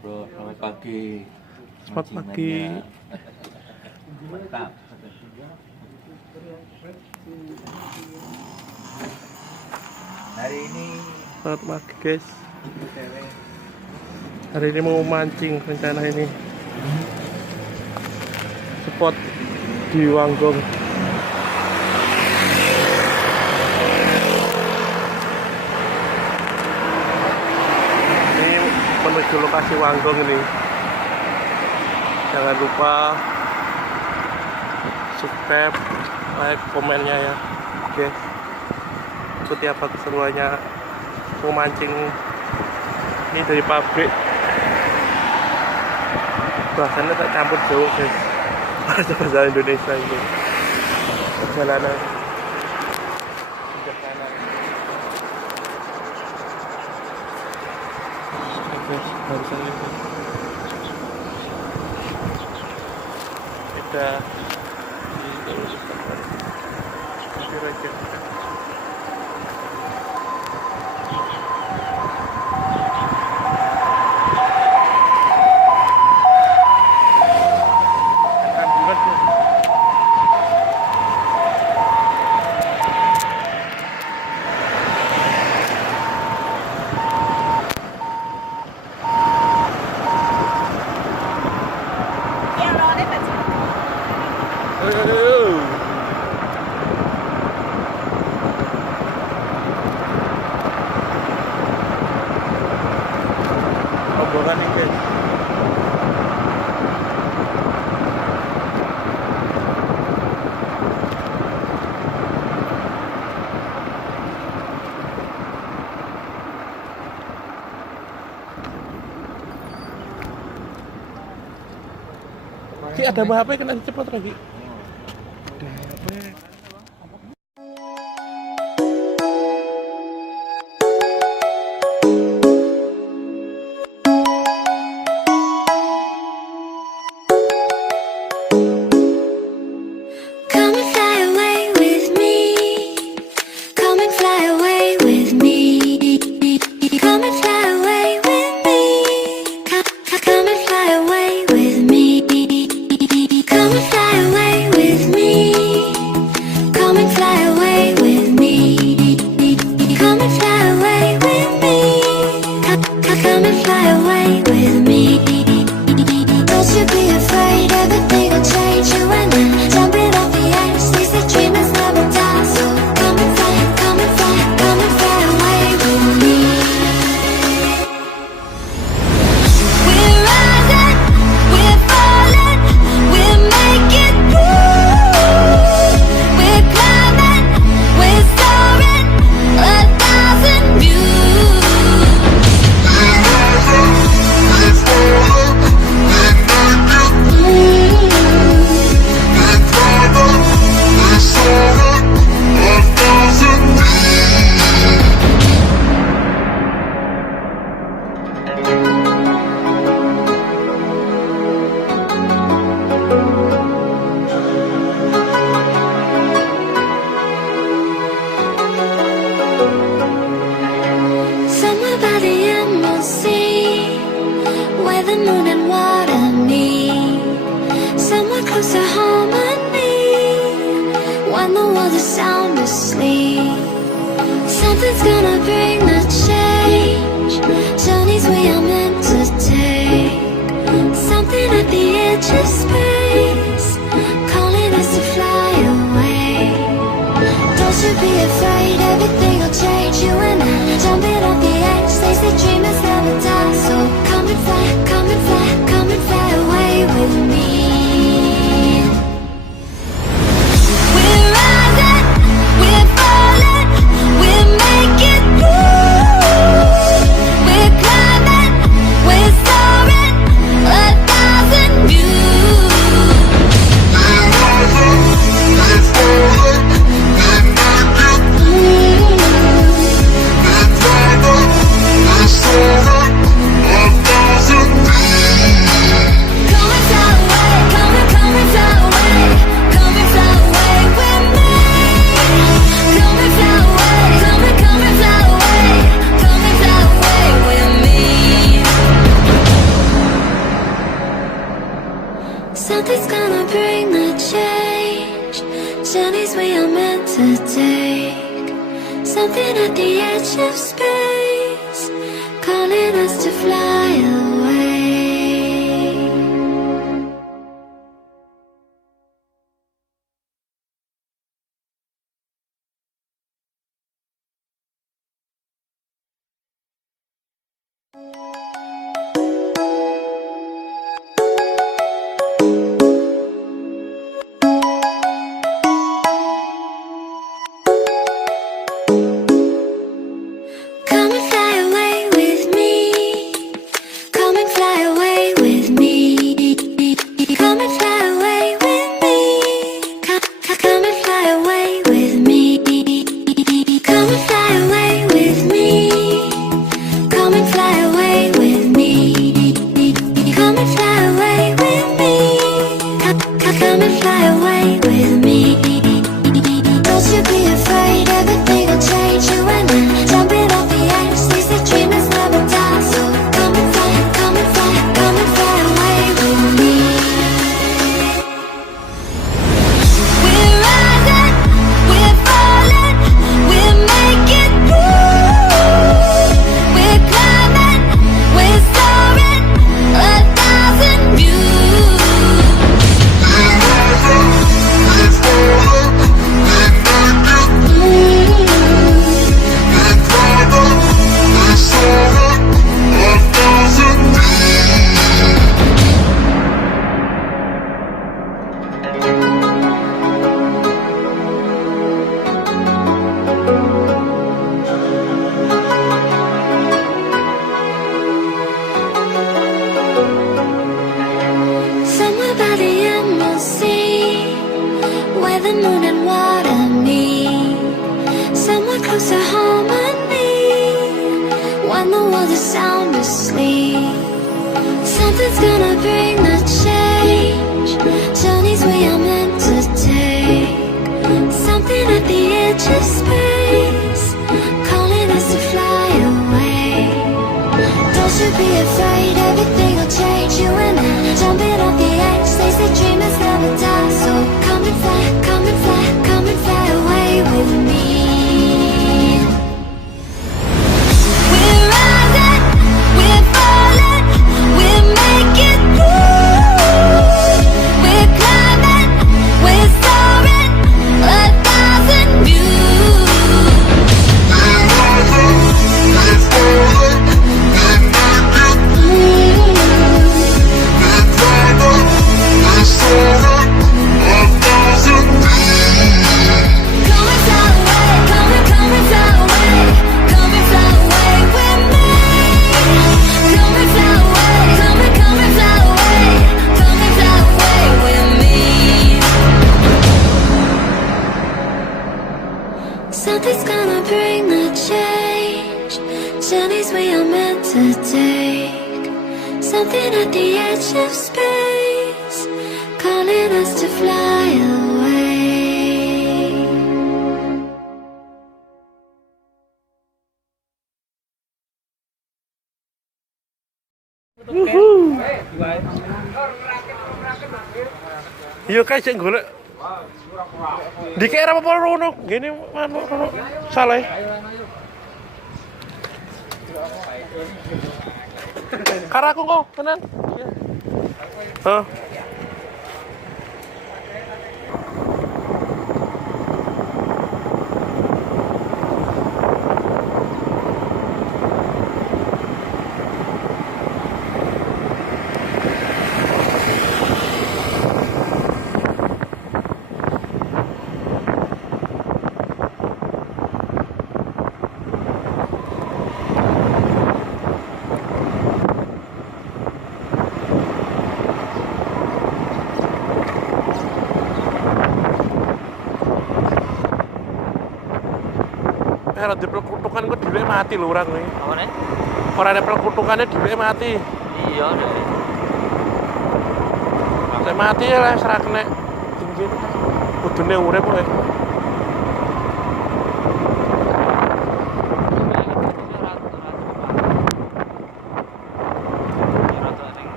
bro, selamat pagi. Selamat pagi. Mantap. Hari ini Selamat pagi guys. Hari ini mau mancing rencana ini. Spot di Wang. Ini menuju lokasi Wang ini. Jangan lupa subscribe, like, komennya ya. Oke. Ikuti apa keseruannya mau mancing ini dari pabrik. Bahasanya tak campur Jawa guys. Bahasa Indonesia ini. Perjalanan barusan itu kita di Raja. Obrolan nih guys. Ki ada HP kena cepet lagi. Something's gonna bring the change. Journeys we are meant to take. Something at the edge of space, calling us to fly away. Don't you be afraid, everything will change. You and I, jumping off the edge. They say dreamers never die. So come and fly, come and fly, come and fly away with me. We're climbing, we're soaring, 1,000 views. journeys we are meant to take. Something at the edge of space, calling us to fly away. Come and fly away with me. Come and fly away with me. Come and fly away with me. Come and fly away with me. Come and fly away with me. Come and fly away with me. Come and fly away with me. Come and fly away with me. Don't you be afraid, everything will change. You and I, jumping off the edge. They say dreamers never die. So come and fly, come and fly, come and fly away with me. We're rising, we're falling, we're making through. We're climbing, we're soaring, 1,000 views. We're rising, we're falling, we're making through. We're climbing, we're soaring, 1,000 Somewhere by the endless sea, where the moon and water meet. Somewhere close to harmony, when the world is sound asleep. Something's gonna bring the change, journeys we are meant to take. Something at the edge of space, calling us to fly away. Don't you be afraid, everything will change. You and I, jumping off the edge. They say dreamers never die. So come and fly, come and fly, come and fly away with me. We're rising, we're falling, we're making through. We're climbing, we're soaring, 1,000 views. We're rising, we're falling, we're making through. We're climbing, we're soaring, 1,000 views. Come and fly away, come and fly away, come and fly away with me. Come and fly away, come and fly away, come and fly away with me. Something's gonna bring the change, journeys we are meant to take. Something at the edge of space, calling us to fly away. Iya kae sing golek. Dikira apa rono? Gini manuk rono. Salah. Karo aku kok, tenan. Hah? Kalau di pelekutukan kok dhewe mati lho orang nih. Apa nih? Ora ada pelekutukannya dhewe mati. Iya deh. Saya mati ya lah serak nek tinggi. Kudune urip kowe.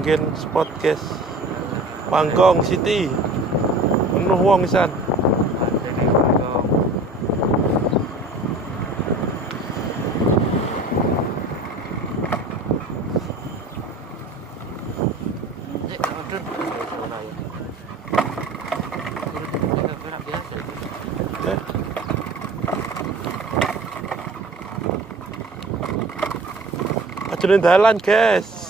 mungkin spot guys. Bangkong City. Penuh wong isan. Ajunin dalan guys.